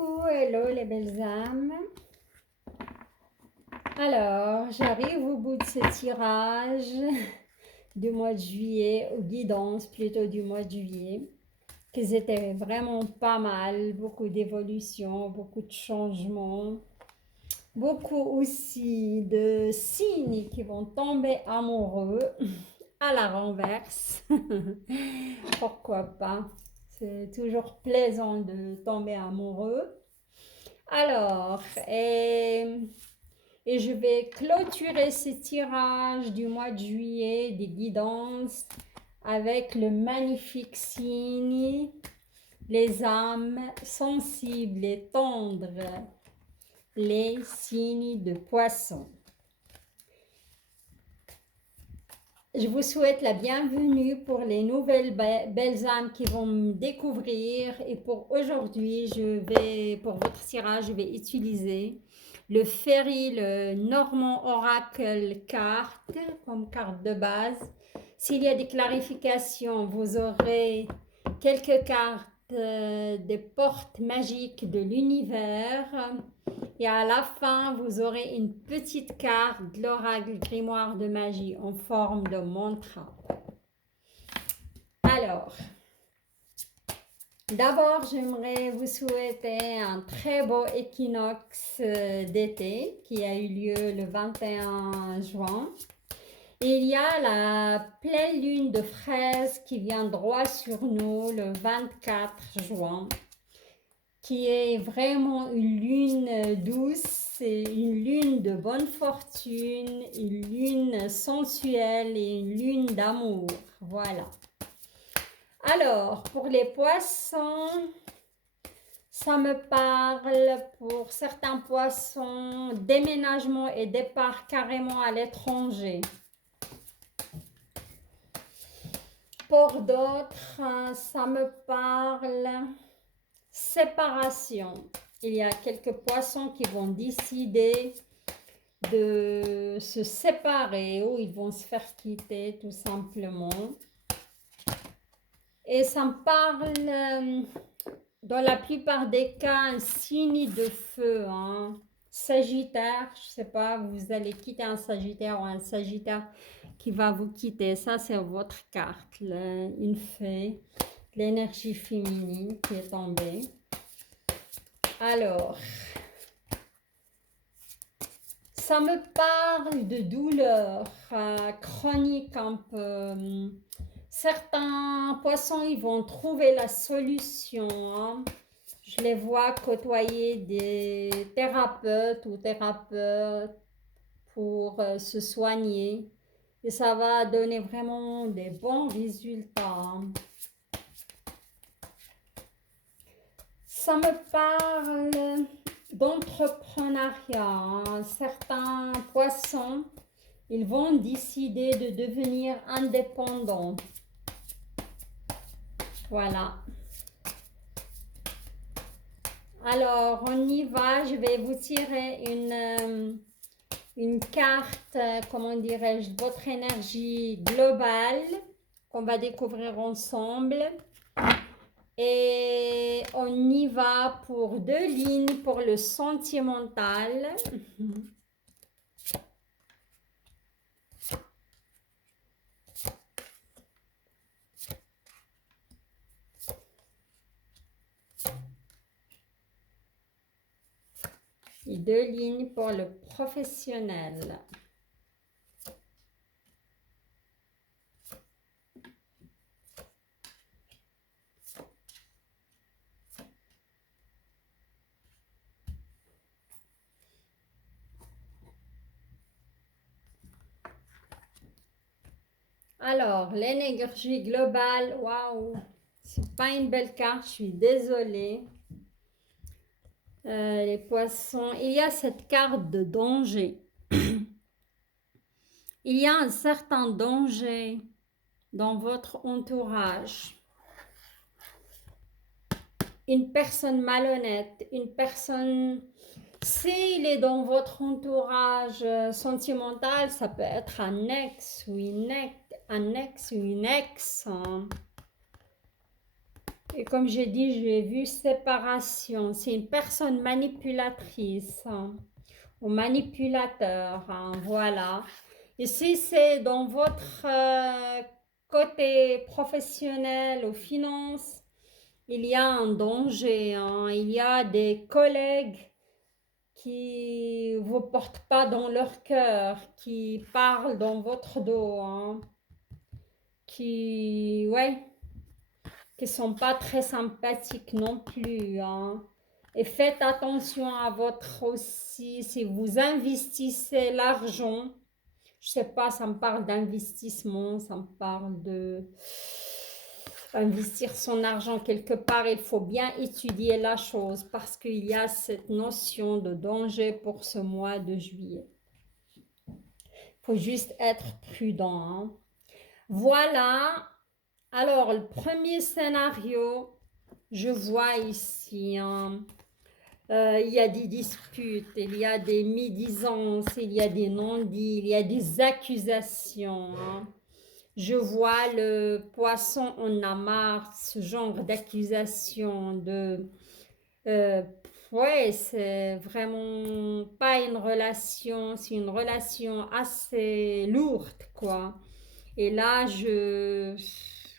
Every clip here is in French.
Coucou, hello les belles âmes. Alors, j'arrive au bout de ce tirage du mois de juillet, aux guidances plutôt du mois de juillet, qu'ils étaient vraiment pas mal, beaucoup d'évolutions, beaucoup de changements, beaucoup aussi de signes qui vont tomber amoureux à la renverse. Pourquoi pas? C'est toujours plaisant de tomber amoureux. Alors, et je vais clôturer ce tirage du mois de juillet des guidances avec le magnifique signe, les âmes sensibles et tendres, les signes de poisson. Je vous souhaite la bienvenue pour les nouvelles belles âmes qui vont me découvrir. Et pour aujourd'hui, pour votre tirage, je vais utiliser le Fairy, le Normand Oracle carte, comme carte de base. S'il y a des clarifications, vous aurez quelques cartes des portes magiques de l'univers. Et à la fin, vous aurez une petite carte de l'oracle grimoire de magie en forme de mantra. Alors, d'abord, j'aimerais vous souhaiter un très beau équinoxe d'été qui a eu lieu le 21 juin. Et il y a la pleine lune de fraises qui vient droit sur nous le 24 juin, qui est vraiment une lune douce, c'est une lune de bonne fortune, une lune sensuelle et une lune d'amour. Voilà. Alors, pour les poissons, ça me parle pour certains poissons, déménagement et départ carrément à l'étranger. Pour d'autres, ça me parle séparation. Il y a quelques poissons qui vont décider de se séparer ou ils vont se faire quitter tout simplement. Et ça me parle, dans la plupart des cas, un signe de feu. Sagittaire, je ne sais pas, vous allez quitter un Sagittaire ou un Sagittaire qui va vous quitter. Ça, c'est votre carte, là, une fée, l'énergie féminine qui est tombée. Alors, ça me parle de douleur chronique un peu. Certains poissons, ils vont trouver la solution. Je les vois côtoyer des thérapeutes ou thérapeutes pour se soigner. Et ça va donner vraiment des bons résultats. Ça me parle d'entrepreneuriat. Certains poissons, ils vont décider de devenir indépendants. Voilà. Alors, on y va. Je vais vous tirer une carte, comment dirais-je, votre énergie globale qu'on va découvrir ensemble. Et on y va pour 2 lignes pour le sentimental. Et 2 lignes pour le professionnel. Alors, l'énergie globale, waouh, c'est pas une belle carte, je suis désolée. Les poissons, il y a cette carte de danger. Il y a un certain danger dans votre entourage. Une personne malhonnête, une personne, s'il est dans votre entourage sentimental, ça peut être un ex ou une ex, un ex ou une ex. Et comme j'ai dit, j'ai vu séparation. C'est une personne manipulatrice, hein, ou manipulateur, hein, voilà. Ici, c'est dans votre côté professionnel ou finance, il y a un danger, hein. Il y a des collègues qui vous portent pas dans leur cœur, qui parlent dans votre dos, hein, ouais, qui sont pas très sympathiques non plus, hein. Et faites attention à votre aussi, si vous investissez l'argent, je sais pas, ça me parle d'investissement, ça me parle de investir son argent quelque part, il faut bien étudier la chose parce qu'il y a cette notion de danger pour ce mois de juillet. Il faut juste être prudent, hein. Voilà. Alors, le premier scénario, je vois ici, hein, il y a des disputes, il y a des médisances, il y a des non-dits, il y a des accusations, hein. Je vois le poisson en amarre, ce genre d'accusation de... euh, ouais, c'est vraiment pas une relation, c'est une relation assez lourde, quoi. Et là, je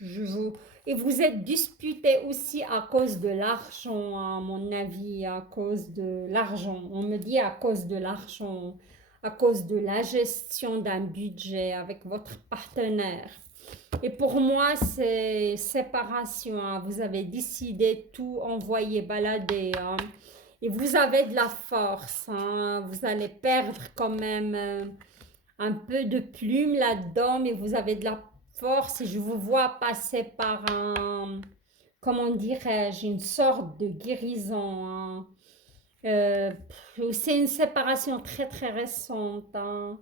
vous... Et vous êtes disputé aussi à cause de l'argent, à mon avis, à cause de l'argent. On me dit à cause de l'argent, à cause de la gestion d'un budget avec votre partenaire. Et pour moi, c'est séparation, hein. Vous avez décidé de tout envoyer balader, hein. Et vous avez de la force, hein. Vous allez perdre quand même un peu de plume là-dedans, mais vous avez de la force et je vous vois passer par un, comment dirais-je, une sorte de guérison, hein. Euh, c'est une séparation très très récente, hein.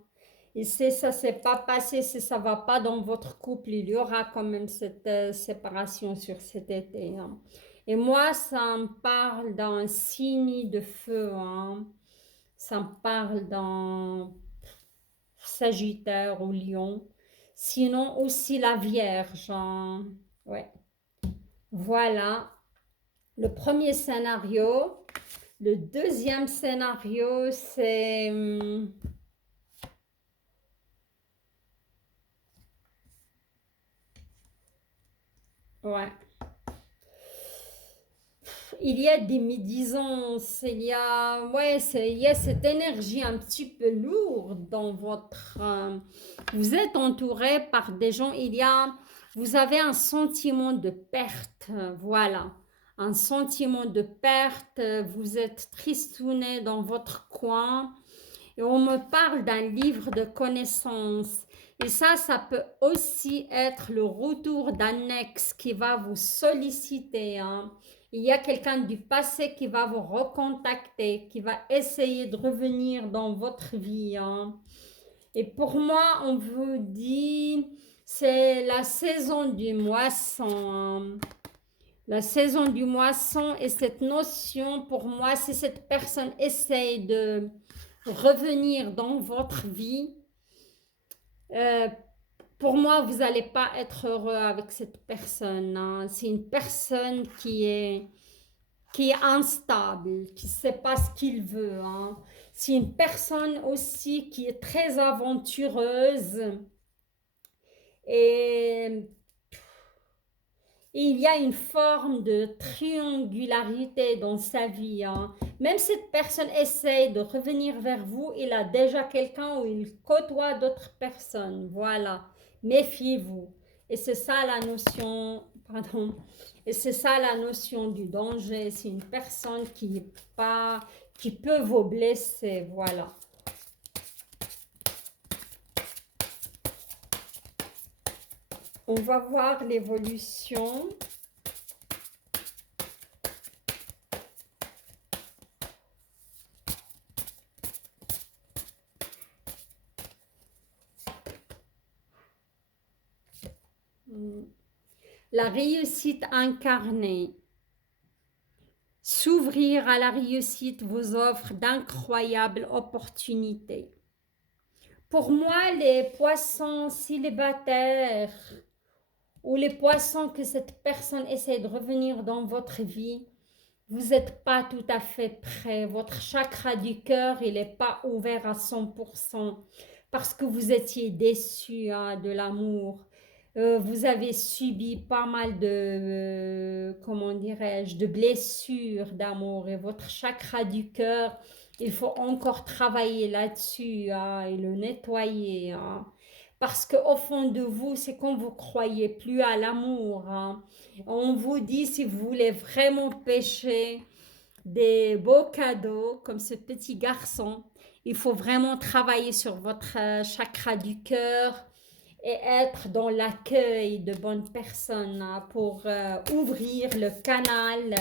Et si ça s'est pas passé, si ça va pas dans votre couple, il y aura quand même cette séparation sur cet été, hein. Et moi, ça me parle d'un signe de feu, hein. Ça me parle d'un Sagittaire ou Lion. Sinon aussi la Vierge, hein. Ouais. Voilà le premier scénario. Le deuxième scénario, c'est... ouais. Il y a des médisances, il y a, ouais, il y a cette énergie un petit peu lourde dans votre... vous êtes entouré par des gens, vous avez un sentiment de perte, voilà. Un sentiment de perte, vous êtes tristouné dans votre coin. Et on me parle d'un livre de connaissances. Et ça peut aussi être le retour d'un ex qui va vous solliciter, hein. Il y a quelqu'un du passé qui va vous recontacter, qui va essayer de revenir dans votre vie, hein. Et pour moi, on vous dit, c'est la saison du moisson, hein. La saison du moisson et cette notion, pour moi, si cette personne essaye de revenir dans votre vie, euh, pour moi, vous n'allez pas être heureux avec cette personne, hein. C'est une personne qui est instable, qui ne sait pas ce qu'il veut, hein. C'est une personne aussi qui est très aventureuse et il y a une forme de triangularité dans sa vie, hein. Même si cette personne essaye de revenir vers vous, il a déjà quelqu'un où il côtoie d'autres personnes. Voilà. Méfiez-vous. Et c'est ça la notion, pardon, et c'est ça la notion du danger. C'est une personne qui peut vous blesser. Voilà. On va voir l'évolution. La réussite incarnée. S'ouvrir à la réussite vous offre d'incroyables opportunités. Pour moi, les poissons célibataires ou les poissons que cette personne essaie de revenir dans votre vie, vous n'êtes pas tout à fait prêt. Votre chakra du cœur, il n'est pas ouvert à 100% parce que vous étiez déçu hein, de l'amour. Vous avez subi pas mal de, comment dirais-je, de blessures d'amour et votre chakra du cœur, il faut encore travailler là-dessus hein, et le nettoyer. Hein. Parce qu'au fond de vous, c'est quand vous croyez plus à l'amour. Hein. On vous dit si vous voulez vraiment pêcher des beaux cadeaux comme ce petit garçon, il faut vraiment travailler sur votre chakra du cœur et être dans l'accueil de bonnes personnes hein, pour ouvrir le canal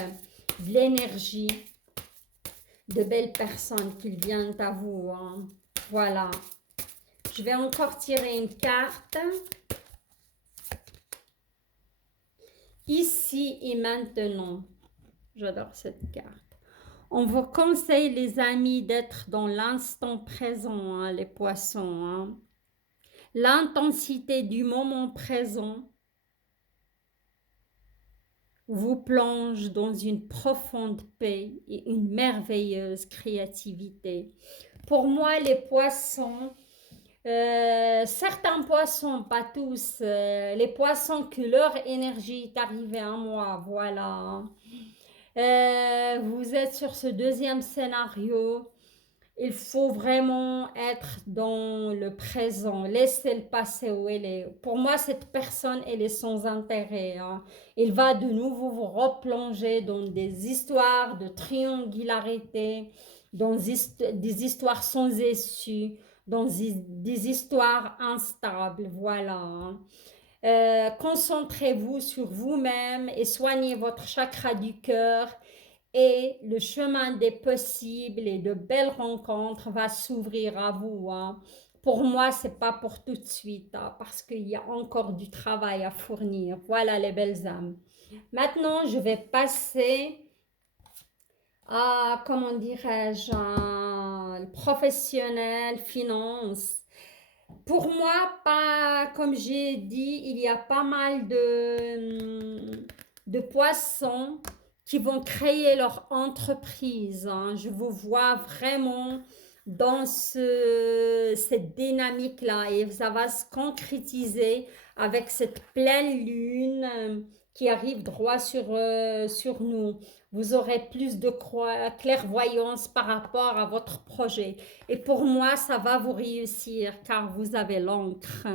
de l'énergie de belles personnes qui viennent à vous. Hein. Voilà. Je vais encore tirer une carte. Ici et maintenant. J'adore cette carte. On vous conseille, les amis, d'être dans l'instant présent, hein, les poissons. Hein. L'intensité du moment présent vous plonge dans une profonde paix et une merveilleuse créativité. Pour moi, les poissons, certains poissons, pas tous, les poissons que leur énergie est arrivée à moi, voilà. Vous êtes sur ce deuxième scénario. Il faut vraiment être dans le présent, laisser le passé où elle est. Pour moi, cette personne, elle est sans intérêt. Hein. Il va de nouveau vous replonger dans des histoires de triangularité, dans des histoires sans issue, dans des histoires instables. Voilà. Hein. Concentrez-vous sur vous-même et soignez votre chakra du cœur et le chemin des possibles et de belles rencontres va s'ouvrir à vous. Hein. Pour moi, c'est pas pour tout de suite, hein, parce qu'il y a encore du travail à fournir. Voilà les belles âmes. Maintenant, je vais passer à, comment dirais-je, le professionnel, finance. Pour moi, pas, comme j'ai dit, il y a pas mal de poissons qui vont créer leur entreprise. Hein. Je vous vois vraiment dans cette dynamique-là et ça va se concrétiser avec cette pleine lune qui arrive droit sur nous. Vous aurez plus de clairvoyance par rapport à votre projet. Et pour moi, ça va vous réussir car vous avez l'encre.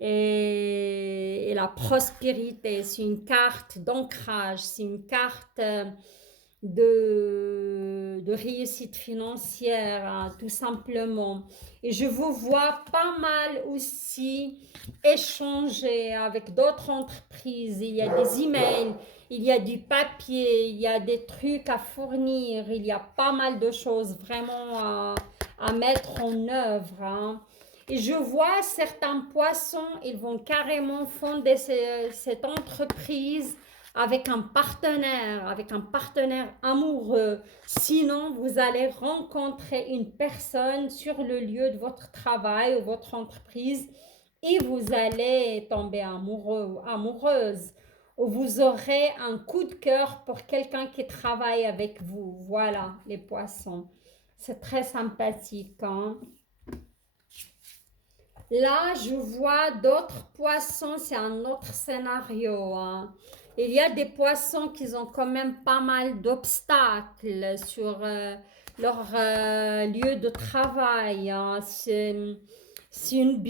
Et la prospérité, c'est une carte d'ancrage, c'est une carte de réussite financière, hein, tout simplement. Et je vous vois pas mal aussi échanger avec d'autres entreprises. Il y a des emails, il y a du papier, il y a des trucs à fournir, il y a pas mal de choses vraiment à mettre en œuvre. Hein. Et je vois certains poissons, ils vont carrément fonder cette entreprise avec un partenaire amoureux. Sinon, vous allez rencontrer une personne sur le lieu de votre travail ou votre entreprise et vous allez tomber amoureux ou amoureuse. Ou vous aurez un coup de cœur pour quelqu'un qui travaille avec vous. Voilà, les poissons. C'est très sympathique. Hein? Là, je vois d'autres poissons, c'est un autre scénario. Hein. Il y a des poissons qui ont quand même pas mal d'obstacles sur leur lieu de travail. Hein. C'est une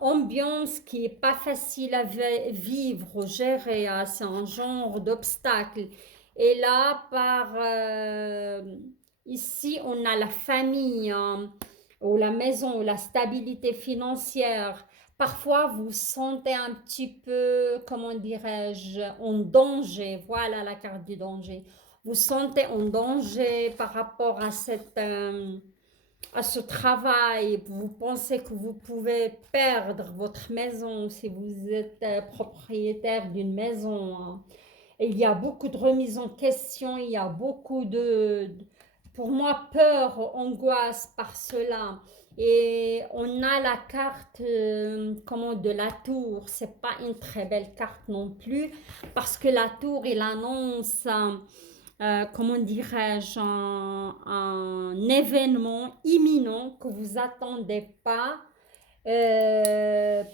ambiance qui n'est pas facile à vivre ou gérer. Hein. C'est un genre d'obstacle. Et là, ici, on a la famille. Hein, ou la maison, ou la stabilité financière. Parfois, vous sentez un petit peu, comment dirais-je, en danger. Voilà la carte du danger. Vous sentez en danger par rapport à ce travail. Vous pensez que vous pouvez perdre votre maison si vous êtes propriétaire d'une maison. Hein. Et il y a beaucoup de remises en question, il y a beaucoup pour moi, peur, angoisse par cela. Et on a la carte comment, de la tour. C'est pas une très belle carte non plus parce que la tour, il annonce, comment dirais-je, un événement imminent que vous attendez pas. Euh,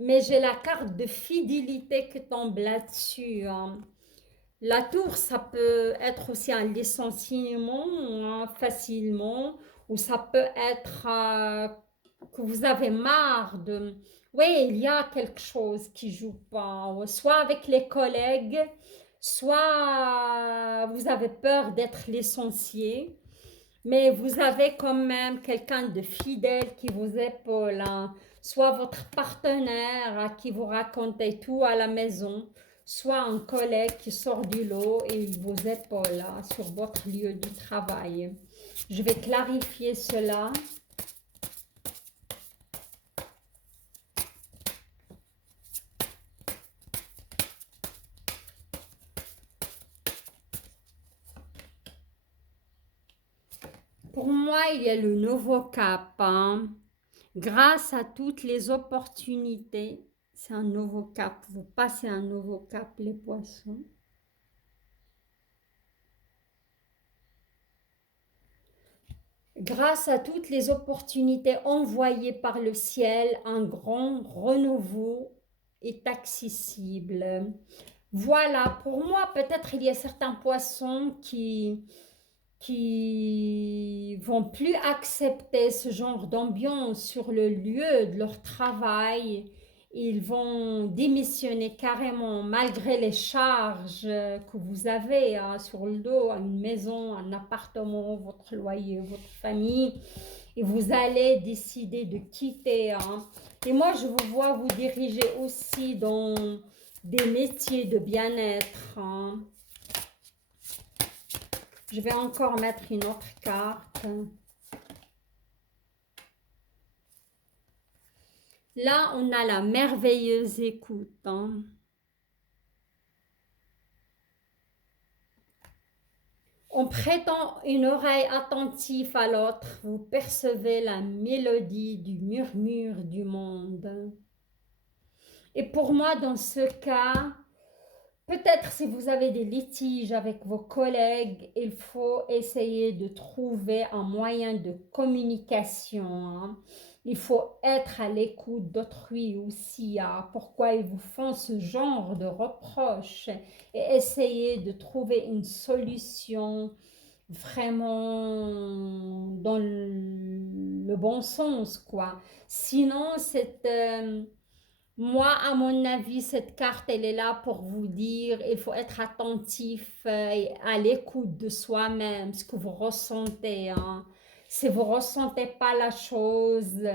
mais j'ai la carte de fidélité qui tombe là-dessus, hein. La tour, ça peut être aussi un licenciement, hein, facilement, ou ça peut être que vous avez marre de... Oui, il y a quelque chose qui joue pas, ou soit avec les collègues, soit vous avez peur d'être licencié, mais vous avez quand même quelqu'un de fidèle qui vous épaule, hein. Soit votre partenaire à qui vous racontez tout à la maison, soit un collègue qui sort du lot et il vous épaule, hein, sur votre lieu du travail. Je vais clarifier cela. Pour moi, il y a le nouveau cap, hein. Grâce à toutes les opportunités, c'est un nouveau cap. Vous passez un nouveau cap, les poissons. Grâce à toutes les opportunités envoyées par le ciel, un grand renouveau est accessible. Voilà, pour moi, peut-être il y a certains poissons qui vont plus accepter ce genre d'ambiance sur le lieu de leur travail. Ils vont démissionner carrément malgré les charges que vous avez, hein, sur le dos, une maison, un appartement, votre loyer, votre famille. Et vous allez décider de quitter, hein. Et moi, je vous vois vous diriger aussi dans des métiers de bien-être, hein. Je vais encore mettre une autre carte. Là, on a la merveilleuse écoute, hein. En prêtant une oreille attentive à l'autre, vous percevez la mélodie du murmure du monde. Et pour moi, dans ce cas, peut-être si vous avez des litiges avec vos collègues, il faut essayer de trouver un moyen de communication, hein. Il faut être à l'écoute d'autrui aussi, hein, pourquoi ils vous font ce genre de reproches, et essayer de trouver une solution vraiment dans le bon sens, quoi. Sinon, moi, à mon avis, cette carte, elle est là pour vous dire, il faut être attentif, et à l'écoute de soi-même, ce que vous ressentez, hein. Si vous ne ressentez pas la chose,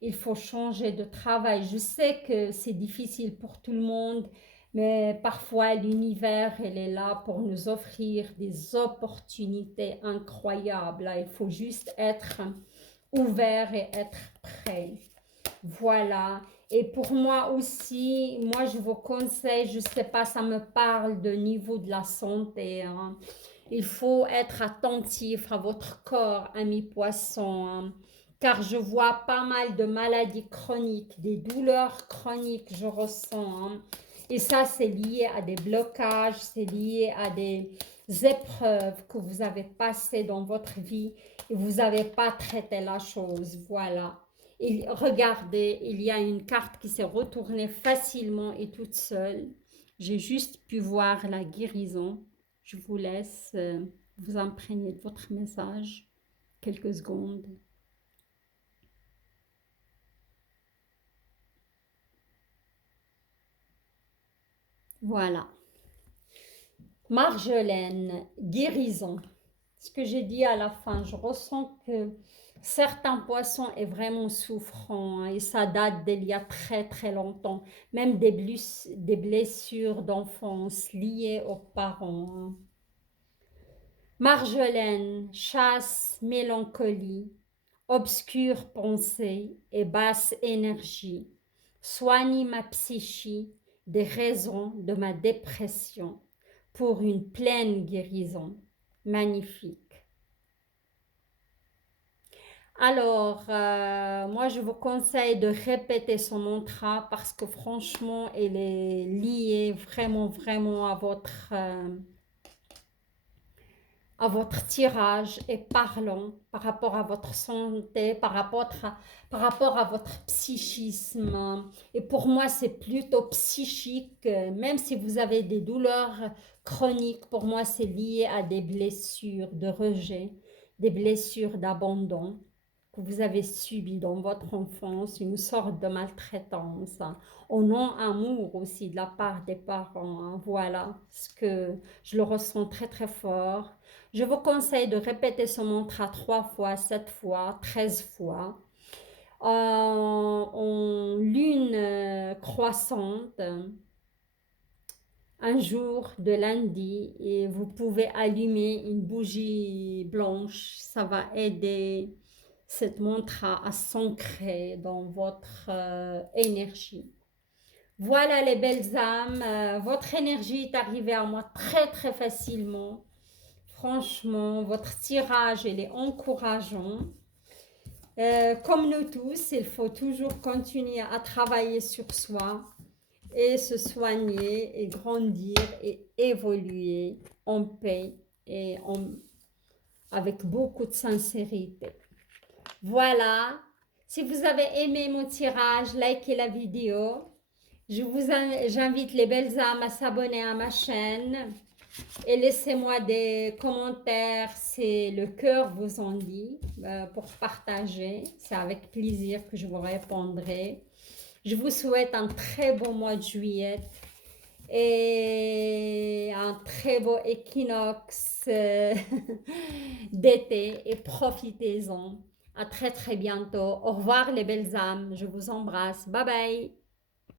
il faut changer de travail. Je sais que c'est difficile pour tout le monde, mais parfois l'univers, elle est là pour nous offrir des opportunités incroyables. Il faut juste être ouvert et être prêt. Voilà. Et pour moi aussi, moi je vous conseille, je ne sais pas, ça me parle de niveau de la santé, hein. Il faut être attentif à votre corps, ami poisson, hein, car je vois pas mal de maladies chroniques, des douleurs chroniques, je ressens, hein. Et ça, c'est lié à des blocages, c'est lié à des épreuves que vous avez passées dans votre vie et vous n'avez pas traité la chose. Voilà. Et regardez, il y a une carte qui s'est retournée facilement et toute seule. J'ai juste pu voir la guérison. Je vous laisse vous imprégner de votre message quelques secondes. Voilà. Marjolaine, guérison. Ce que j'ai dit à la fin, je ressens que certains poissons est vraiment souffrant, hein, et ça date d'il y a très très longtemps, même des blessures d'enfance liées aux parents, hein. Marjolaine, chasse, mélancolie, obscure pensée et basse énergie. Soigne ma psyché des raisons de ma dépression pour une pleine guérison. Magnifique. Alors, moi, je vous conseille de répéter son mantra parce que franchement, il est lié vraiment, vraiment à votre tirage et parlant par rapport à votre santé, par rapport à votre psychisme. Et pour moi, c'est plutôt psychique, même si vous avez des douleurs chroniques, pour moi, c'est lié à des blessures de rejet, des blessures d'abandon que vous avez subies dans votre enfance, une sorte de maltraitance, hein, au non-amour aussi de la part des parents. Hein. Voilà ce que je le ressens très très fort. Je vous conseille de répéter ce mantra 3 fois, 7 fois, 13 fois en lune croissante, un jour de lundi, et vous pouvez allumer une bougie blanche. Ça va aider cette mantra à s'ancrer dans votre énergie. Voilà les belles âmes, votre énergie est arrivée à moi très très facilement. Franchement, votre tirage, il est encourageant. Comme nous tous, il faut toujours continuer à travailler sur soi et se soigner et grandir et évoluer en paix et avec beaucoup de sincérité. Voilà. Si vous avez aimé mon tirage, likez la vidéo. J'invite les belles âmes à s'abonner à ma chaîne. Et laissez-moi des commentaires si le cœur vous en dit pour partager. C'est avec plaisir que je vous répondrai. Je vous souhaite un très beau mois de juillet et un très beau équinoxe d'été et profitez-en. À très très bientôt. Au revoir les belles âmes. Je vous embrasse. Bye bye.